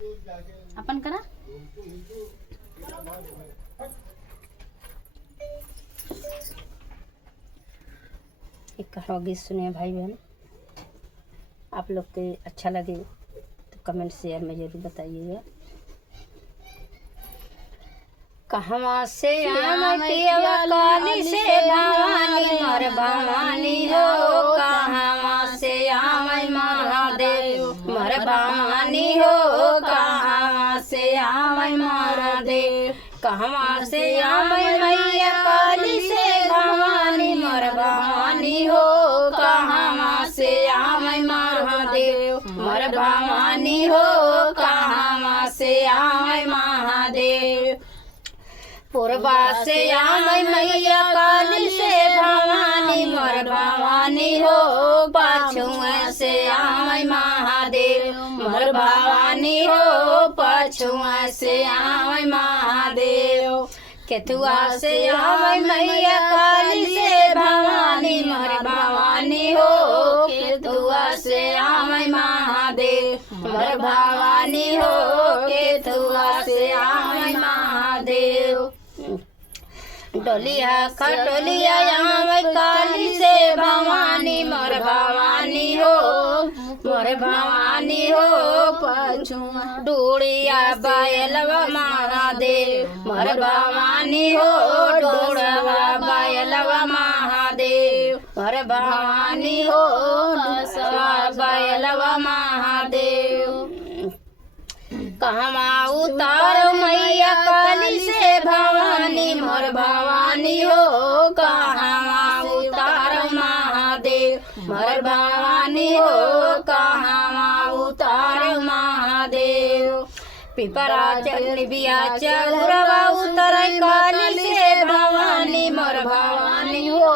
अपन करा एक कहावा गीत सुनिए भाई बहन। आप लोग को अच्छा लगे तो कमेंट शेयर में जरूर बताइएगा। कहवा से आम पियवा काली से भवानी मोर भवानी हो। कहवा से आम महादेव मोर भवानी हो। कहवा से आम महादेव कहवा से आम मैया काली से भवानी मोर भवानी हो। कहवा से आम महादेव मोर भवानी हो। कहवा से आम महादेव पूर्वा से आम मैया काली से भवानी मोर भवानी हो। पछुआ से आम महादेव मोर भवानी हो। पछुआ से आम महादेव केतुआ से आम मैया काली से भवानी मोर भवानी हो। केतुआ से आम महादेव मोर भवानी हो। केतुआ से आम महादेव डोलिया खटोलिया आम काली से भवानी मोर भवानी हो। मोर भवानी हो। पछुआ डोड़िया बायलवा महादेव मोर भवानी हो। डोड़वा बायलवा महादेव मोर भवानी हो। डोसवा बायलवा महादेव कहवा उतार मैया काली से भवानी मोर भवानी हो। कहवा उतार महादेव मोर भवानी हो। कहवा उतार महादेव पिपरा चल बिया चौरवा उतर काली से भवानी मोर भवानी हो।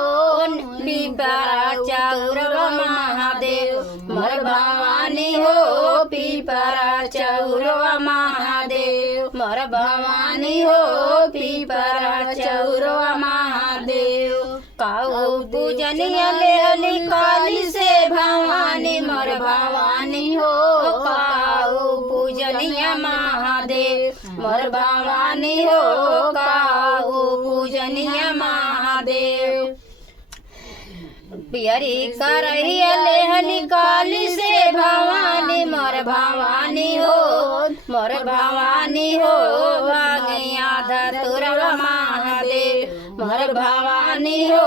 पिपरा चौरवा महादेव मोर भवानी हो। पिपरा चौरवा महादेव मोर भवानी हो। पिपरा चौरवा महादेव काऊ पूजनिया लेली काली से भवानी मोर भवानी हो। काऊ पूजनिया महादेव मोर भवानी हो। काऊ पूजनिया महादेव पियरी करहिया लेहनी काली से भवानी मोर भवानी हो। मोर भवानी हो। भागिया धतुरवा महादेव मोर भवानी हो।